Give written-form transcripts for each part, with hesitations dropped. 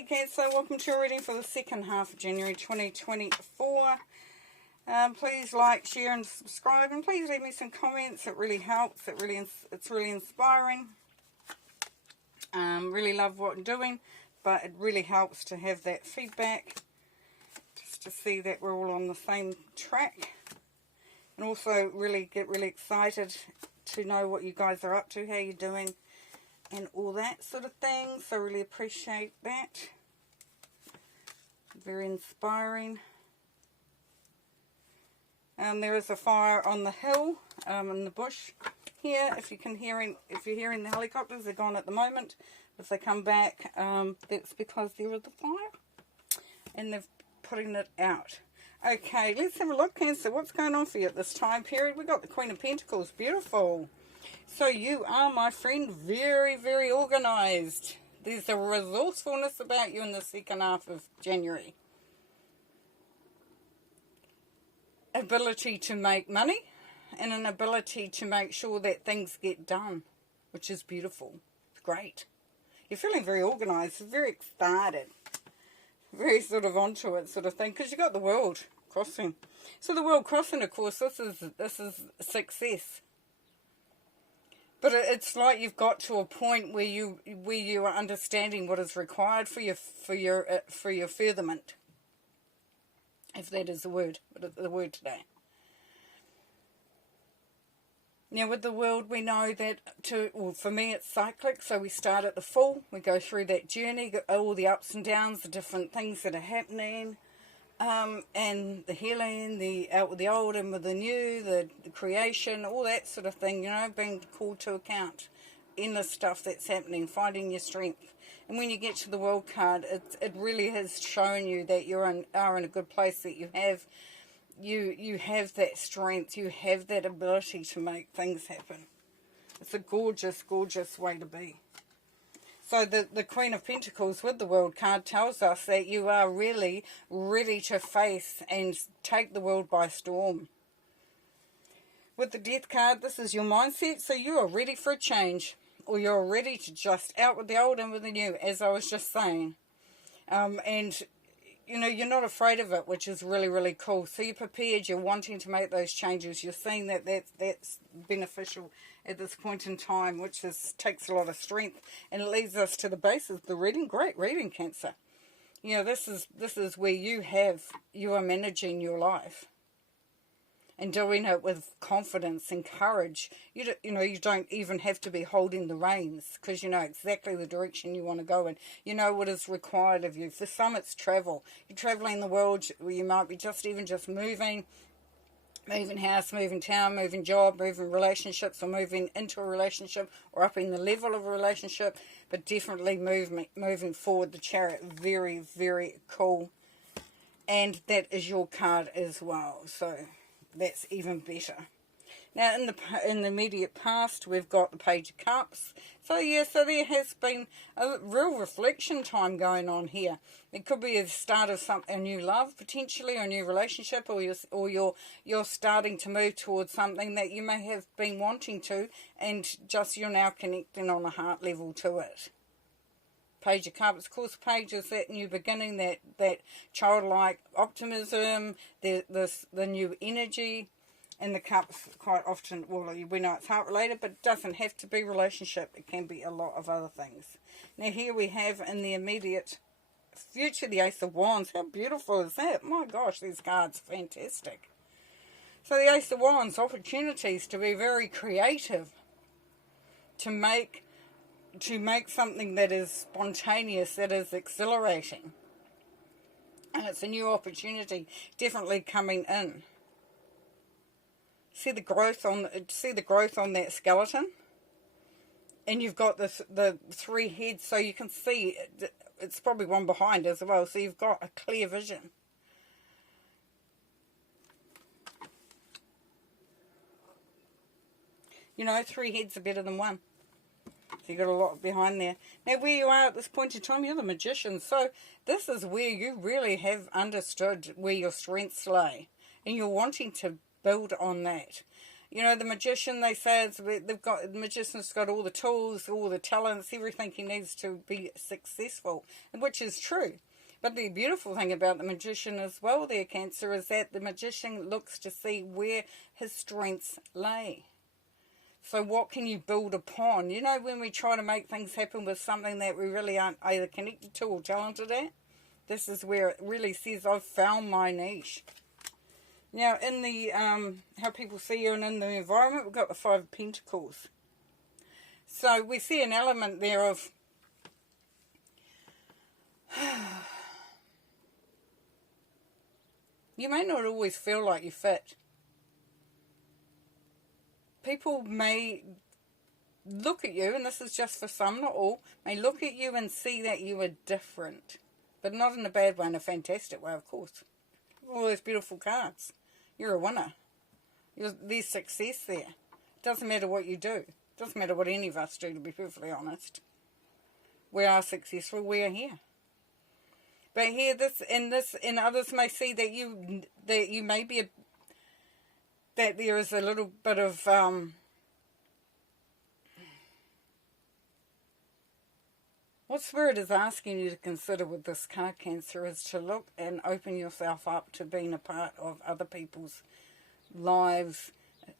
Hey Cancer, welcome to your reading for the second half of January 2024. Please like, share and subscribe, and please leave me some comments. It really helps. It's really inspiring. Really love what I'm doing, but it really helps to have that feedback, just to see that we're all on the same track, and also get really excited to know what you guys are up to, how you're doing, and all that sort of thing. So really appreciate that. Very inspiring. There is a fire on the hill, in the bush here. If you're hearing the helicopters, they're gone at the moment. If they come back, that's because there is a fire, and they're putting it out. Okay, let's have a look, Cancer. What's going on for you at this time period? We've got the Queen of Pentacles. Beautiful. So you are, my friend, very, very organised. There's a resourcefulness about you in the second half of January. Ability to make money and an ability to make sure that things get done, which is beautiful. It's great. You're feeling very organised, very excited, very sort of onto it sort of thing, because you got the world crossing. So the world crossing, of course, this is success. But it's like you've got to a point where you are understanding what is required for your furtherment, if that is the word today. Now with the world, we know that for me it's cyclic. So we start at the full, we go through that journey, all the ups and downs, the different things that are happening. And the healing, out with the old and with the new, the creation, all that sort of thing, being called to account in the stuff that's happening, finding your strength. And when you get to the World card, it really has shown you that you are in a good place, that you have that strength, you have that ability to make things happen. It's a gorgeous, gorgeous way to be. So the Queen of Pentacles with the World card tells us that you are really ready to face and take the world by storm. With the Death card, this is your mindset. So you are ready for a change, or you're ready to just out with the old and with the new, as I was just saying. And you're not afraid of it, which is really, really cool. So you're prepared, you're wanting to make those changes. You're seeing that's beneficial at this point in time, which takes a lot of strength. And it leads us to the base of the reading. Great reading, Cancer. This is where you are managing your life and doing it with confidence and courage. You don't even have to be holding the reins, because you know exactly the direction you want to go in. You know what is required of you. For some, it's travel. You're traveling the world. You might be just moving house, moving town, moving job, moving relationships, or moving into a relationship, or upping the level of a relationship, but definitely moving forward. The Chariot, very, very cool. And that is your card as well. So that's even better. Now in the immediate past, we've got the Page of Cups. So there has been a real reflection time going on here. It could be the start of a new love, potentially, or a new relationship, or you're starting to move towards something that you may have been wanting to, and just you're now connecting on a heart level to it. Page of Cups, of course, Page is that new beginning, that childlike optimism, the new energy. And the Cups, quite often, we know it's heart-related, but it doesn't have to be relationship. It can be a lot of other things. Now here we have, in the immediate future, the Ace of Wands. How beautiful is that? My gosh, these cards are fantastic. So the Ace of Wands, opportunities to be very creative, to make something that is spontaneous, that is exhilarating. And it's a new opportunity definitely coming in. See the growth on that skeleton, and you've got the three heads, so you can see it's probably one behind as well. So you've got a clear vision. Three heads are better than one. So you've got a lot behind there. Now where you are at this point in time, you're the Magician. So this is where you really have understood where your strengths lay, and you're wanting to build on that. You know, the magician, they say, the magician's got all the tools, all the talents, everything he needs to be successful, which is true. But the beautiful thing about the magician as well there, Cancer, is that the magician looks to see where his strengths lay. So what can you build upon? You know, when we try to make things happen with something that we really aren't either connected to or talented at, this is where it really says, I've found my niche. Now, in the how people see you and in the environment, we've got the Five of Pentacles. So we see an element there of you may not always feel like you fit. People may look at you, and this is just for some, not all, may look at you and see that you are different. But not in a bad way, in a fantastic way, of course. All those beautiful cards. You're a winner. There's success there. Doesn't matter what you do. Doesn't matter what any of us do, to be perfectly honest. We are successful. We are here. But here, and others may see that you may be that there is a little bit of what Spirit is asking you to consider with this card, Cancer, is to look and open yourself up to being a part of other people's lives.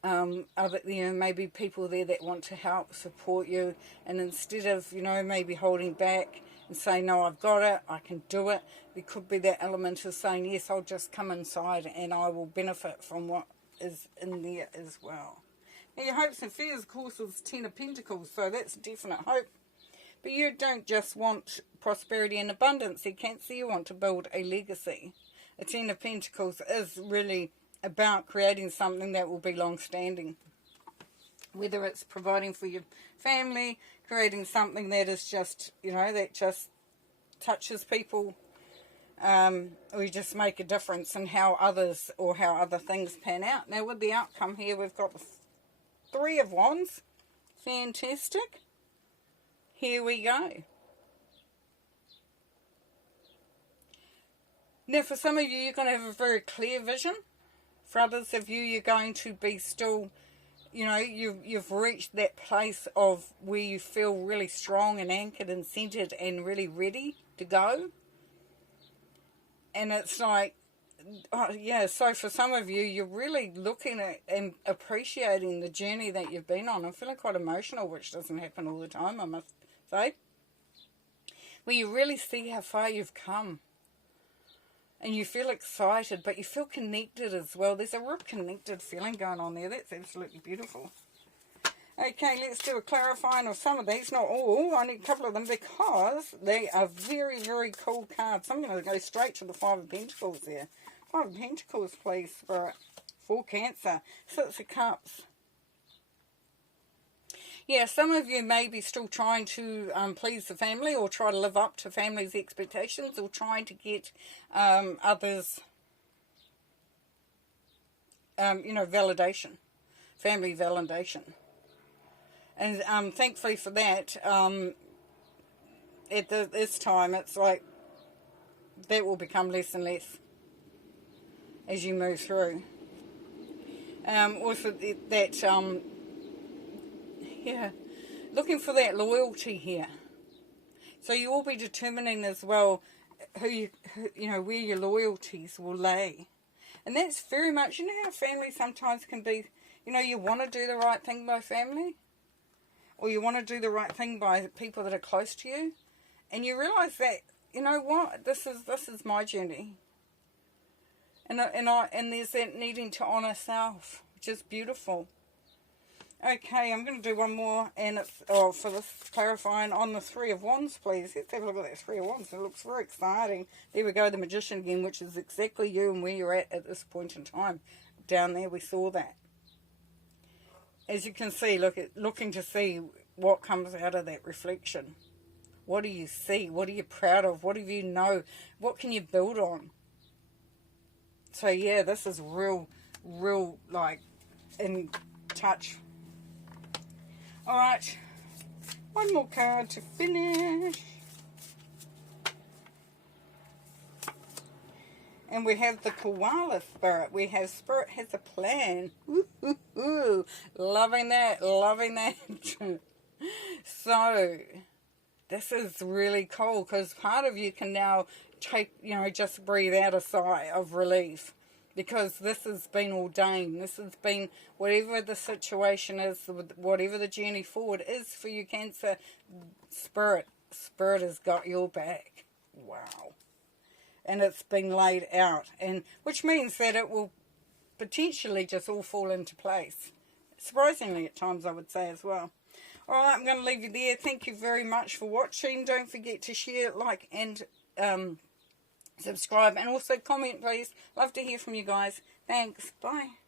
Maybe people there that want to help, support you, and instead of, maybe holding back and saying, no, I've got it, I can do it, there could be that element of saying, yes, I'll just come inside and I will benefit from what is in there as well. Now, your hopes and fears, of course, is Ten of Pentacles, so that's definite hope. But you don't just want prosperity and abundance, you Cancer, you want to build a legacy. A Ten of Pentacles is really about creating something that will be long-standing. Whether it's providing for your family, creating something that is just, that just touches people, or you just make a difference in how others or how other things pan out. Now, with the outcome here, we've got the Three of Wands. Fantastic. Here we go. Now, for some of you, you're going to have a very clear vision. For others of you, you're going to be still, you've reached that place of where you feel really strong and anchored and centered and really ready to go. And it's like, so for some of you, you're really looking at and appreciating the journey that you've been on. I'm feeling quite emotional, which doesn't happen all the time, I must say. Where you really see how far you've come. And you feel excited, but you feel connected as well. There's a real connected feeling going on there. That's absolutely beautiful. Okay, let's do a clarifying of some of these. Not all. I need a couple of them because they are very, very cool cards. I'm going to go straight to the Five of Pentacles there. Five of Pentacles, please, Spirit. For Cancer. Six of Cups. Yeah, some of you may be still trying to please the family or try to live up to family's expectations or trying to get others, validation, family validation. And thankfully for that, at this time, it's like that will become less and less as you move through. Also, that... looking for that loyalty here. So you will be determining as well where your loyalties will lay. And that's very much, how family sometimes can be, you want to do the right thing by family. Or you want to do the right thing by people that are close to you. And you realise that, this is my journey. And there's that needing to honour self, which is beautiful. Okay, I'm going to do one more, and it's for this clarifying on the Three of Wands, please. Let's have a look at that Three of Wands. It looks very exciting. There we go, the Magician again, which is exactly you and where you're at this point in time. Down there, we saw that. As you can see, looking to see what comes out of that reflection. What do you see? What are you proud of? What do you know? What can you build on? So yeah, this is real, in touch. Alright, one more card to finish. And we have the koala spirit. We have spirit has a plan. Ooh, loving that, loving that. So, this is really cool because part of you can now take, you know, just breathe out a sigh of relief. Because this has been ordained. This has been, whatever the situation is, whatever the journey forward is for you, Cancer, Spirit has got your back. Wow. And it's been laid out. And which means that it will potentially just all fall into place. Surprisingly at times, I would say as well. Alright, I'm going to leave you there. Thank you very much for watching. Don't forget to share, like, and subscribe, and also comment, please. Love to hear from you guys. Thanks. Bye.